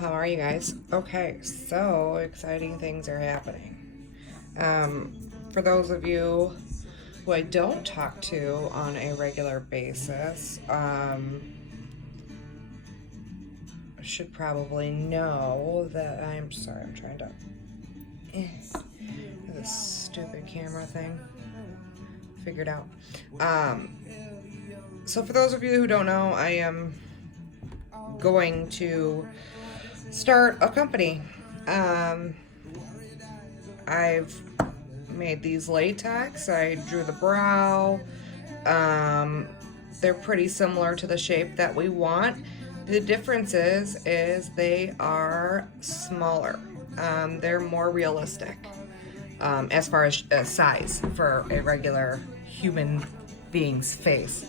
how are you guys? Okay, so exciting things are happening. For those of you who I don't talk to on a regular basis, should probably know that I'm sorry, I'm trying to get this stupid camera thing figured out. So for those of you who don't know, I am going to start a company. I've made these latex. I drew the brow. They're pretty similar to the shape that we want. The difference is they are smaller. They're more realistic as far as size for a regular human being's face.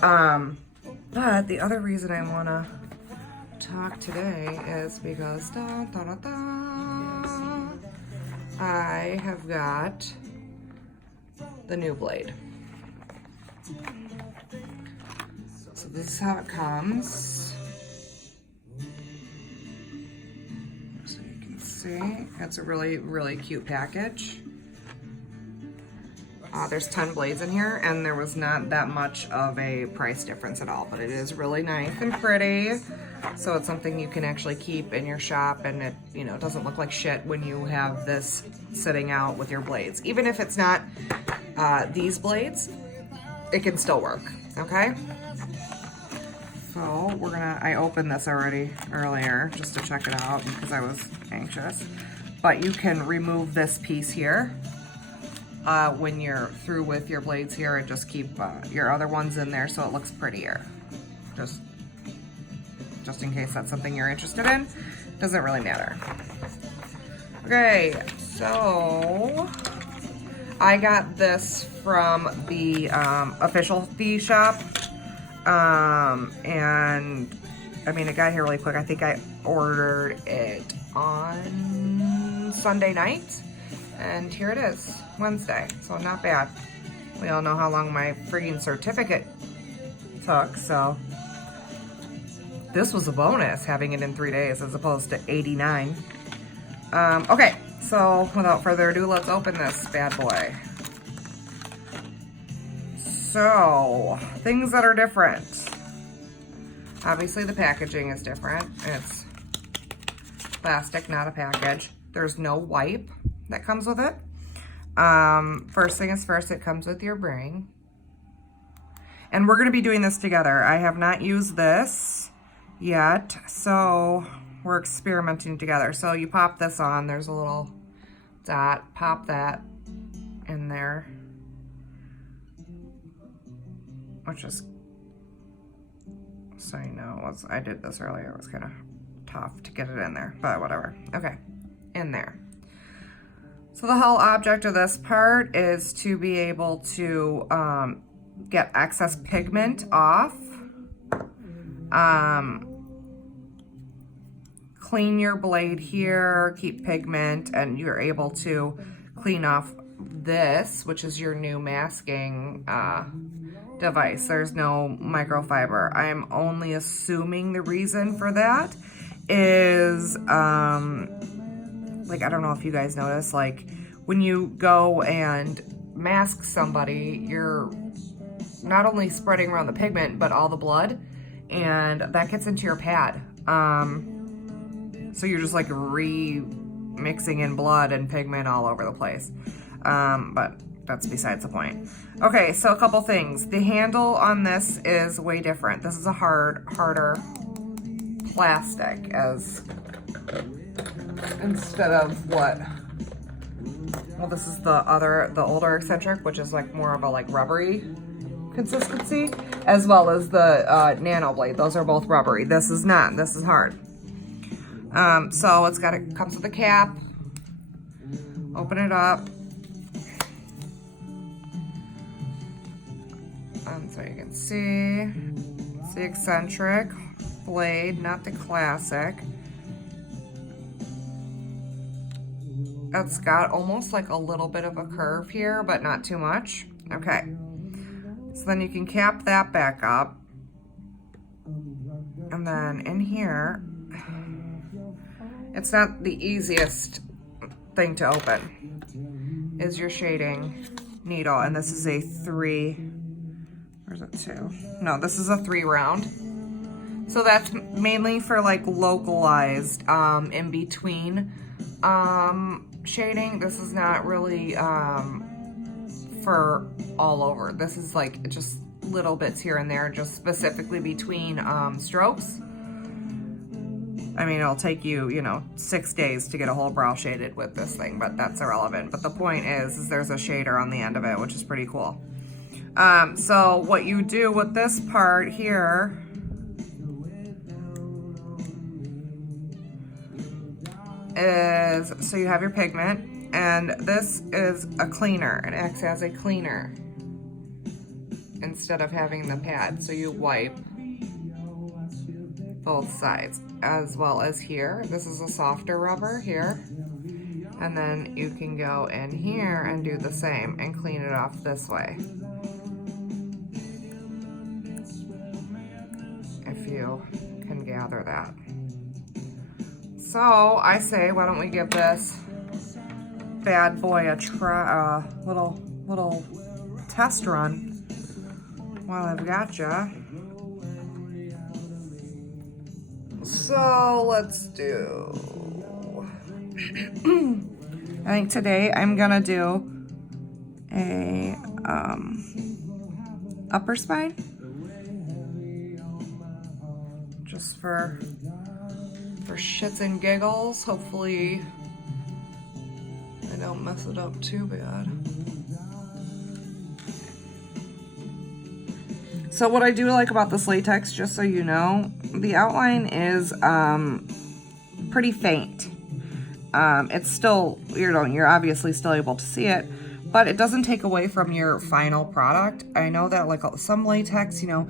But the other reason I want to talk today is because I have got the new blade. So this is how it comes. So you can see it's a really, really cute package. There's 10 blades in here, and there was not that much of a price difference at all, but it is really nice and pretty. So it's something you can actually keep in your shop, and it, you know, doesn't look like shit when you have this sitting out with your blades. Even if it's not these blades, it can still work, okay? So I opened this already earlier just to check it out because I was anxious. But you can remove this piece here. When you're through with your blades here, and just keep your other ones in there so it looks prettier. Just in case that's something you're interested in. Doesn't really matter. Okay, so I got this from the official Thee shop. And I mean, it got here really quick. I think I ordered it on Sunday night. And here it is, Wednesday, so not bad. We all know how long my freaking certificate took, so this was a bonus, having it in 3 days as opposed to 89. Okay, so without further ado, let's open this bad boy. So, things that are different. Obviously the packaging is different. It's plastic, not a package. There's no wipe that comes with it. First thing is first, it comes with your ring. And we're gonna be doing this together. I have not used this yet, so we're experimenting together. So you pop this on, there's a little dot, pop that in there. Which is, so you know, I did this earlier, it was kind of tough to get it in there, but whatever. Okay, in there. So the whole object of this part is to be able to get excess pigment off, clean your blade here, keep pigment, and you're able to clean off this, which is your new masking device. There's no microfiber. I'm only assuming the reason for that is like, I don't know if you guys notice, like when you go and mask somebody, you're not only spreading around the pigment, but all the blood, and that gets into your pad. So you're just like remixing in blood and pigment all over the place. But that's besides the point. Okay, so a couple things. The handle on this is way different. This is a harder plastic instead of what? Well, this is the older eccentric, which is like more of a like rubbery consistency, as well as the nano blade. Those are both rubbery. This is not. This is hard. So it comes with a cap. Open it up. So you can see it's the eccentric blade, not the classic. It's got almost like a little bit of a curve here, but not too much. Okay, so then you can cap that back up. And then in here, It's not the easiest thing to open, is your shading needle. And this is a 3, or is it 2? No, this is a 3 round. So that's mainly for like localized in between shading. This is not really for all over. This is like just little bits here and there, just specifically between strokes. I mean, it'll take you, you know, 6 days to get a whole brow shaded with this thing, but that's irrelevant. But the point is there's a shader on the end of it, which is pretty cool. So what you do with this part here is, so you have your pigment, and this is a cleaner. It acts as a cleaner instead of having the pad. So you wipe both sides, as well as here. This is a softer rubber here. And then you can go in here and do the same and clean it off this way. If you can gather that. So I say, why don't we give this bad boy a try, little test run while I've got ya. So let's do, I think today I'm gonna do a upper spine, just for shits and giggles. Hopefully I don't mess it up too bad. So what I do like about this latex, just so you know, the outline is pretty faint. It's still, you're obviously still able to see it, but it doesn't take away from your final product. I know that like some latex, you know,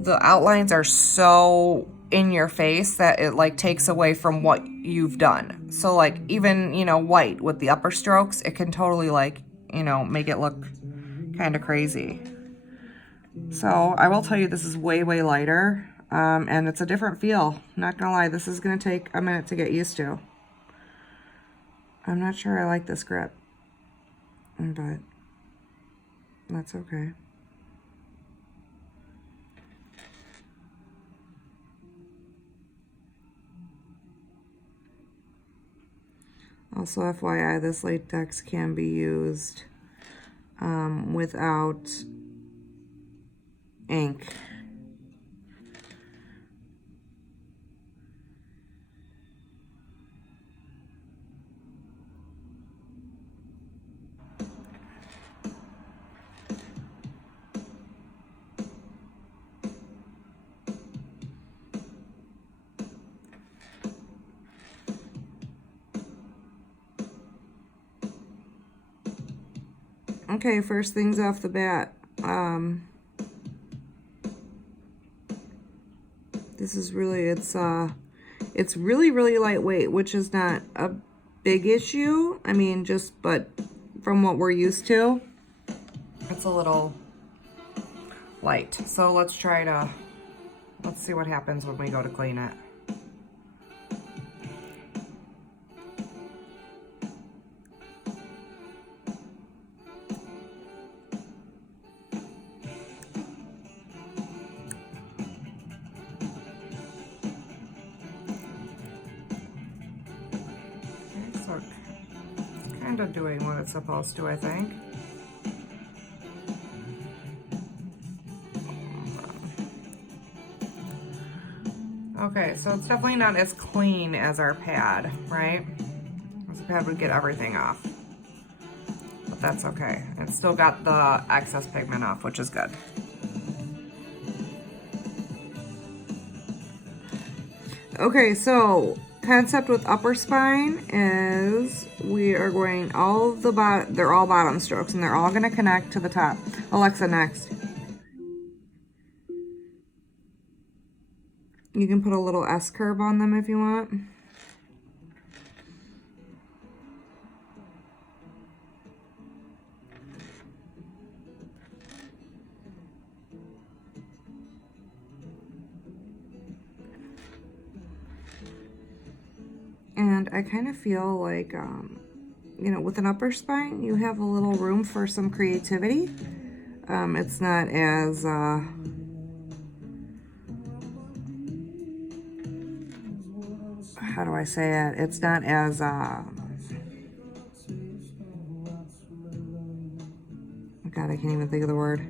the outlines are so in your face that it like takes away from what you've done. So like even, you know, white with the upper strokes, it can totally like, you know, make it look kind of crazy. So I will tell you, this is way, way lighter, and it's a different feel. Not gonna lie, this is gonna take a minute to get used to. I'm not sure I like this grip, but that's okay. Also, FYI, this latex can be used without ink. Okay, first things off the bat. This is really, it's really, really lightweight, which is not a big issue. I mean, but from what we're used to, it's a little light. So let's see what happens when we go to clean it. So kind of doing what it's supposed to, I think. Okay, so it's definitely not as clean as our pad, right? This pad would get everything off, but that's okay. It's still got the excess pigment off, which is good. Okay, so concept with upper spine is we are going they're all bottom strokes, and they're all gonna connect to the top. Alexa, next. You can put a little S curve on them if you want. And I kind of feel like, you know, with an upper spine, you have a little room for some creativity. It's not as, how do I say it? It's not as, oh God, I can't even think of the word.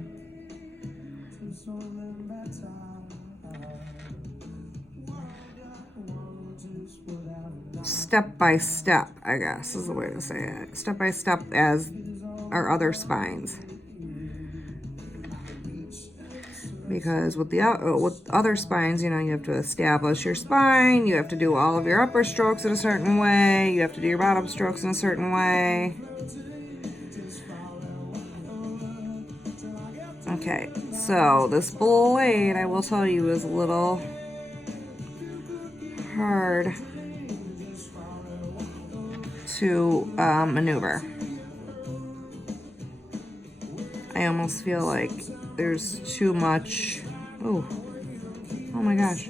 Step by step, I guess is the way to say it. Step by step as our other spines. Because with other spines, you know, you have to establish your spine, you have to do all of your upper strokes in a certain way, you have to do your bottom strokes in a certain way. Okay, so this blade, I will tell you, is a little hard to maneuver. I almost feel like there's too much. Oh my gosh.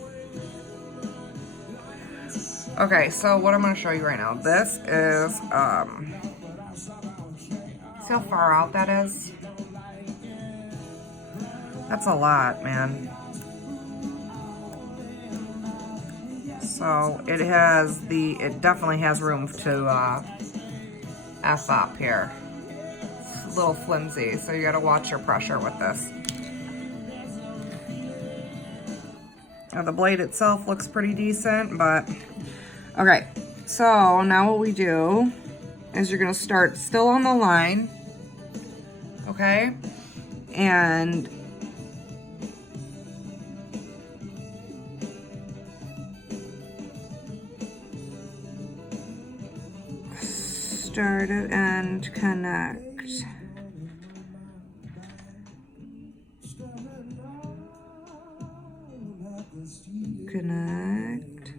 Okay, so what I'm going to show you right now, this is, see how far out that is? That's a lot, man. So it definitely has room to F up here. It's a little flimsy, so you gotta watch your pressure with this. Now the blade itself looks pretty decent, but okay. So now what we do is you're gonna start still on the line, okay? And start it and connect. Connect.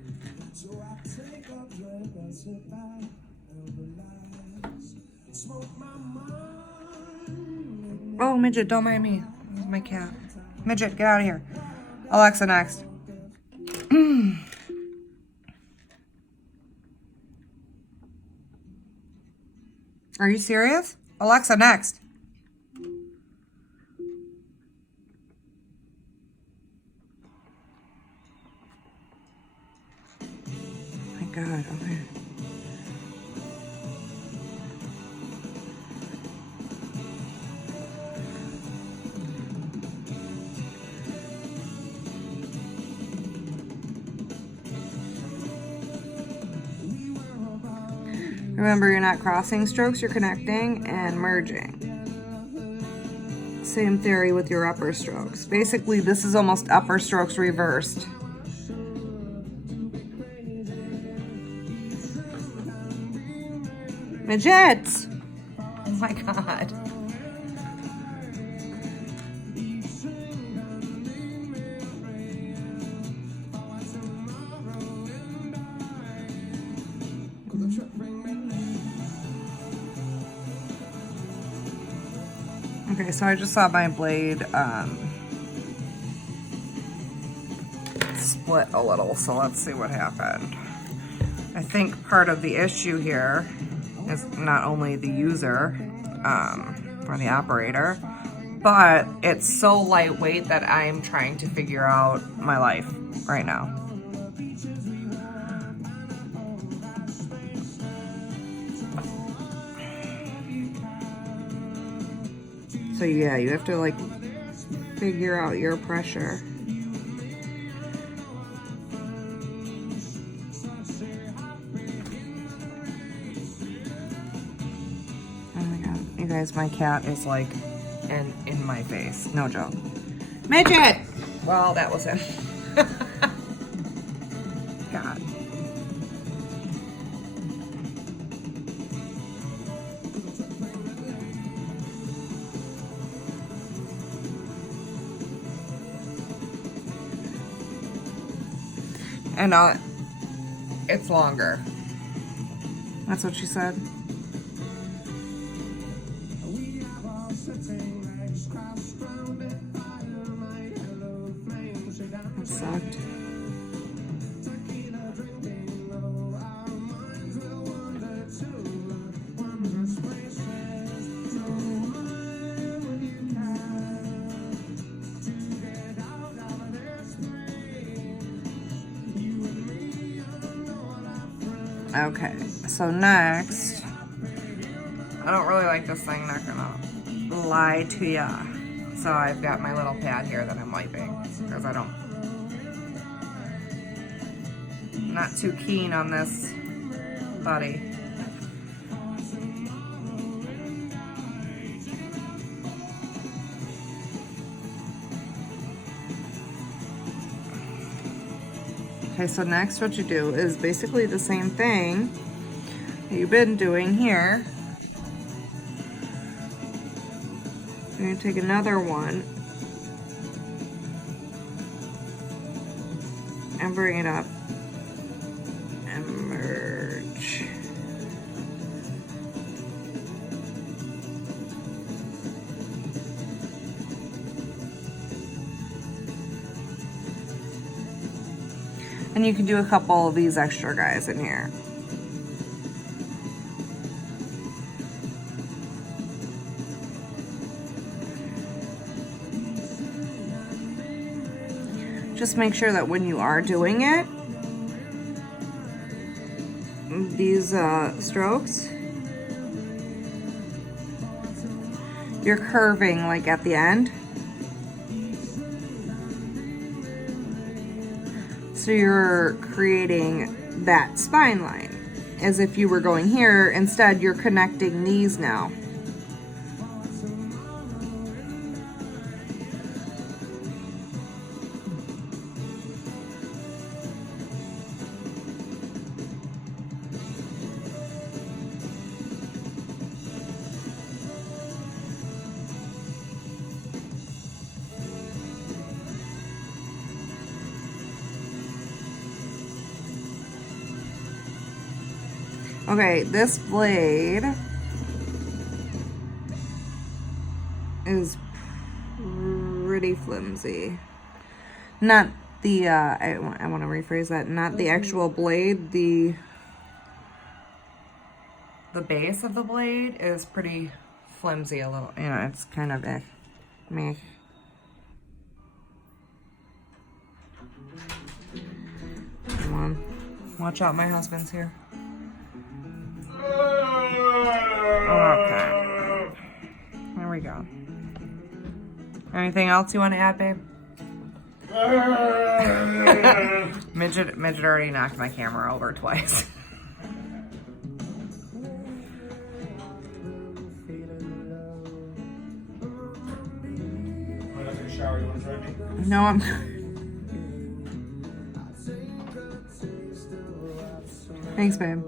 Oh, Midget, don't mind me. This is my cat. Midget, get out of here. Alexa, next. Are you serious? Alexa, next. My God, okay. Remember, you're not crossing strokes, you're connecting and merging. Same theory with your upper strokes. Basically, this is almost upper strokes reversed. Midget! Oh my God. Okay, so I just saw my blade split a little, so let's see what happened. I think part of the issue here is not only the user or the operator, but it's so lightweight that I'm trying to figure out my life right now. So yeah, you have to like figure out your pressure. Oh my God, you guys, my cat is like in my face. No joke. Midget! Well, that was it. God. And it's longer. That's what she said. That sucked. Okay, so next, I don't really like this thing, not gonna lie to ya. So I've got my little pad here that I'm wiping because I'm not too keen on this buddy. Okay, so next what you do is basically the same thing that you've been doing here. You're gonna take another one and bring it up and merge. And you can do a couple of these extra guys in here. Just make sure that when you are doing it, these strokes, you're curving like at the end. So you're creating that spine line as if you were going here. Instead, you're connecting these now. Okay, this blade is pretty flimsy. Not the, I want to rephrase that, not the actual blade, the base of the blade is pretty flimsy a little, you know, it's kind of meh. Come on, watch out, my husband's here. Okay. There we go. Anything else you want to add, babe? Midget already knocked my camera over twice. No, I'm. Thanks, babe.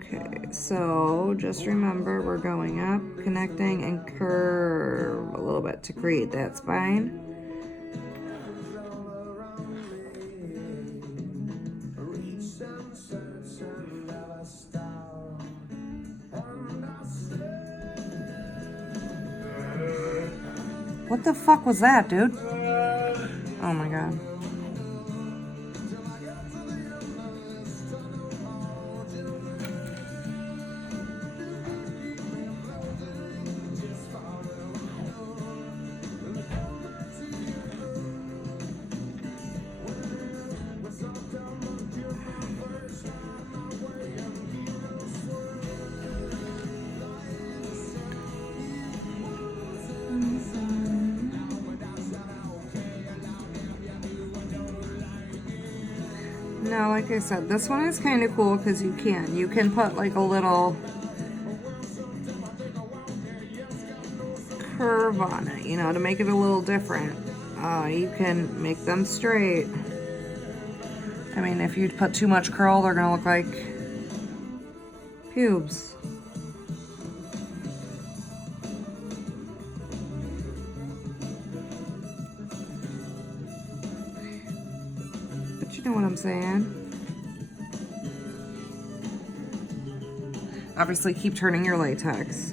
Okay, so just remember we're going up, connecting, and curve a little bit to create that spine. What the fuck was that, dude? Oh my god. Now, like I said, this one is kind of cool because you can put like a little curve on it, you know, to make it a little different. You can make them straight. I mean, if you put too much curl, they're gonna look like pubes. You know what I'm saying? Obviously, keep turning your latex.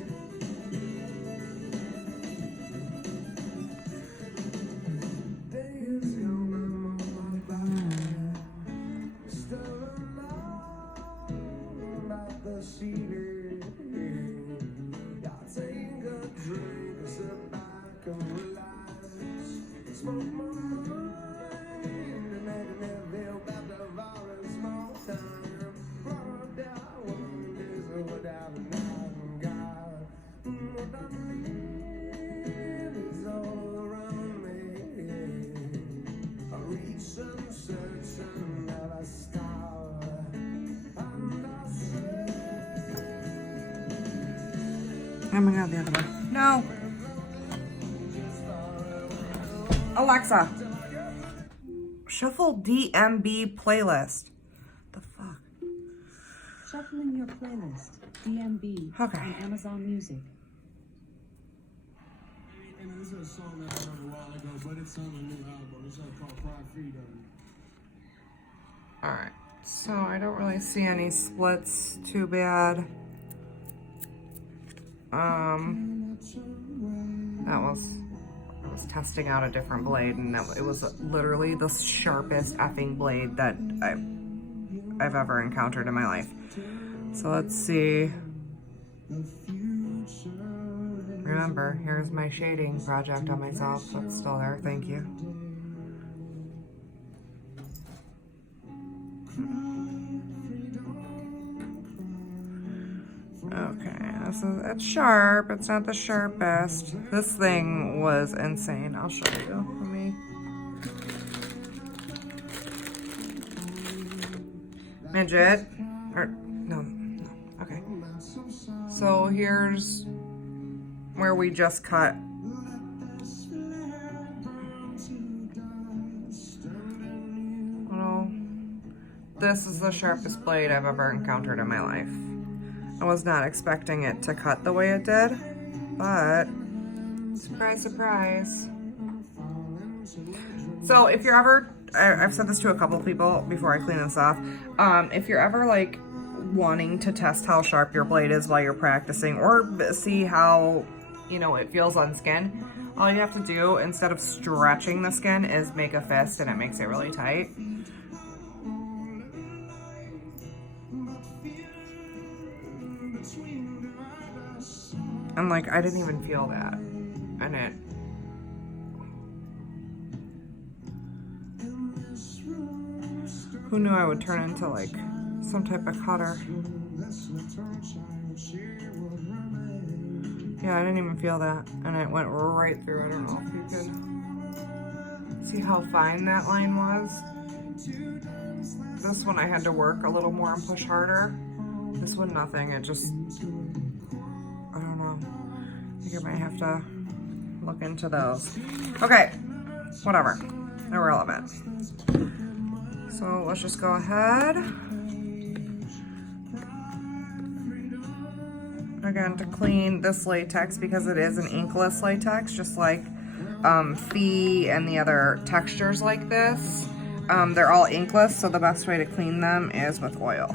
Oh my god, the other one. No! Alexa, shuffle DMB playlist. The fuck? Shuffling your playlist, DMB, Okay. on Amazon Music. And this is a song that I heard a while ago, but it's on a new album. It's called Pride Freedom. Alright, so I don't really see any splits too bad. That was, I was testing out a different blade, and it was literally the sharpest effing blade that I've ever encountered in my life. So let's see. Remember, here's my shading project on myself. That's still there, thank you. Okay, it's sharp. It's not the sharpest. This thing was insane. I'll show you. Let me. Midget. Or, no. Okay. So here's where we just cut. Oh, this is the sharpest blade I've ever encountered in my life. I was not expecting it to cut the way it did, but surprise, surprise. So if you're ever, I've said this to a couple people before I clean this off, if you're ever like wanting to test how sharp your blade is while you're practicing, or see how, you know, it feels on skin, all you have to do instead of stretching the skin is make a fist, and it makes it really tight. And like, I didn't even feel that. And it, who knew I would turn into like some type of cutter? Yeah, I didn't even feel that. And it went right through. I don't know if you could see how fine that line was. This one I had to work a little more and push harder. This one, nothing. It just, I don't know. I think I might have to look into those. Okay, whatever. Irrelevant. So let's just go ahead. Again, to clean this latex, because it is an inkless latex, just like Fee and the other textures like this. They're all inkless, so the best way to clean them is with oil.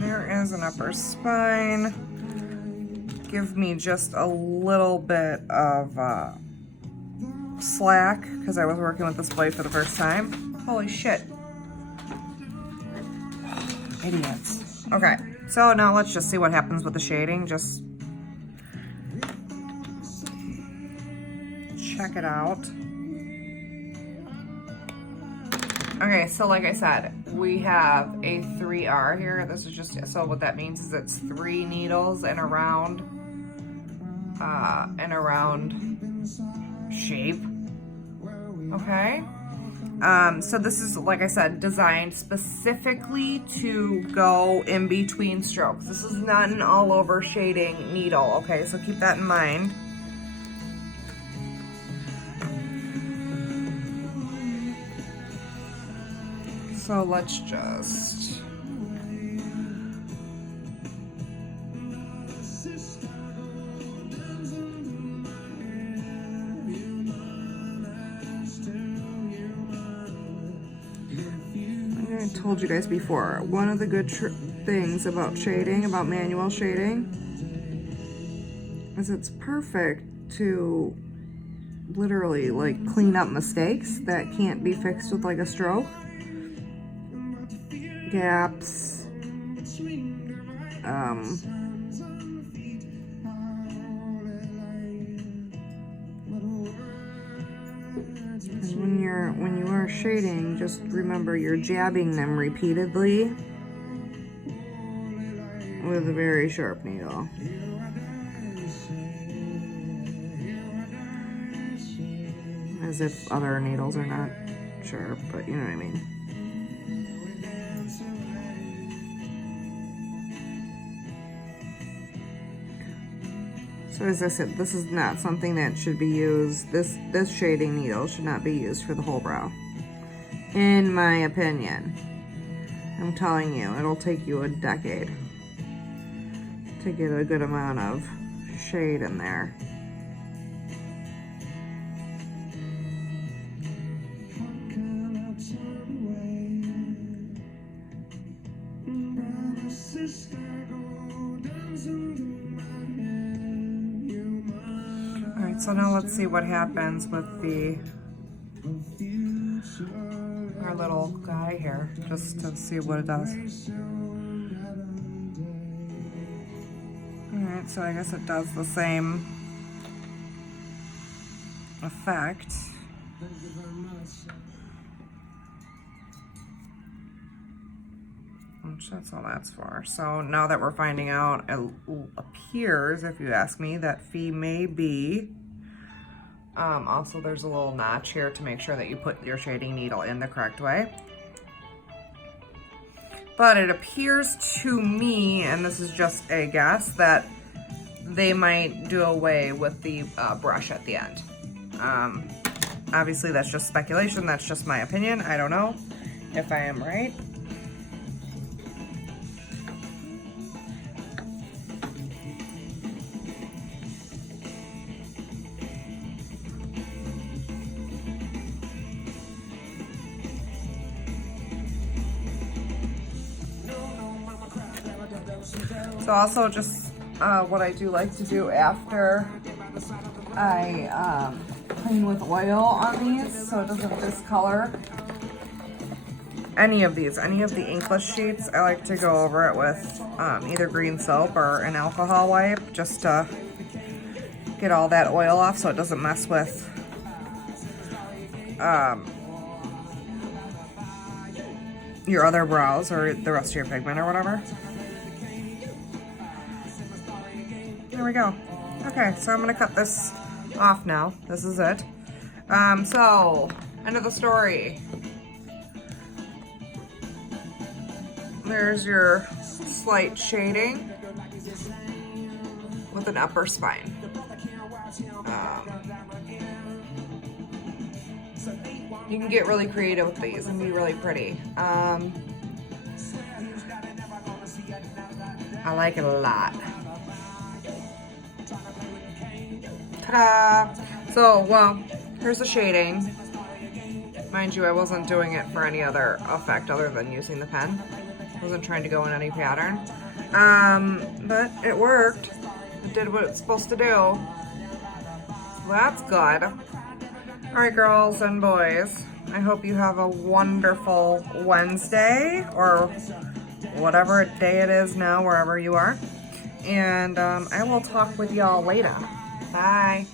There is an upper spine. Give me just a little bit of slack because I was working with this blade for the first time. Holy shit. Idiots. Okay, so now let's just see what happens with the shading. Just check it out. Okay, so like I said, we have a 3R here. This is just, so what that means is it's 3 needles in a round shape. Okay. So this is, like I said, designed specifically to go in between strokes. This is not an all over shading needle. Okay, so keep that in mind. So let's just, I told you guys before, one of the good things about shading, about manual shading, is it's perfect to literally like clean up mistakes that can't be fixed with like a stroke. Gaps, And when you are shading, just remember you're jabbing them repeatedly with a very sharp needle. As if other needles are not sharp, but you know what I mean. So as I said, this is not something that should be used, this shading needle should not be used for the whole brow, in my opinion. I'm telling you, it'll take you a decade to get a good amount of shade in there. Alright, so now let's see what happens with our little guy here, just to see what it does. Alright, so I guess it does the same effect. Which that's all that's for. So now that we're finding out, it appears, if you ask me, that fee may be. Also, there's a little notch here to make sure that you put your shading needle in the correct way. But it appears to me, and this is just a guess, that they might do away with the brush at the end. Obviously, that's just speculation. That's just my opinion. I don't know if I am right. So also just what I do like to do after I clean with oil on these so it doesn't discolor any of the inkless sheets, I like to go over it with either green soap or an alcohol wipe just to get all that oil off so it doesn't mess with your other brows or the rest of your pigment or whatever. There we go. Okay, so I'm gonna cut this off now. This is it. So, end of the story. There's your slight shading with an upper spine. You can get really creative with these and be really pretty. I like it a lot. Ta-da! So, well, here's the shading. Mind you, I wasn't doing it for any other effect other than using the pen. I wasn't trying to go in any pattern. But it worked. It did what it's supposed to do. So that's good. Alright, girls and boys. I hope you have a wonderful Wednesday or whatever day it is now, wherever you are. And I will talk with y'all later. Bye.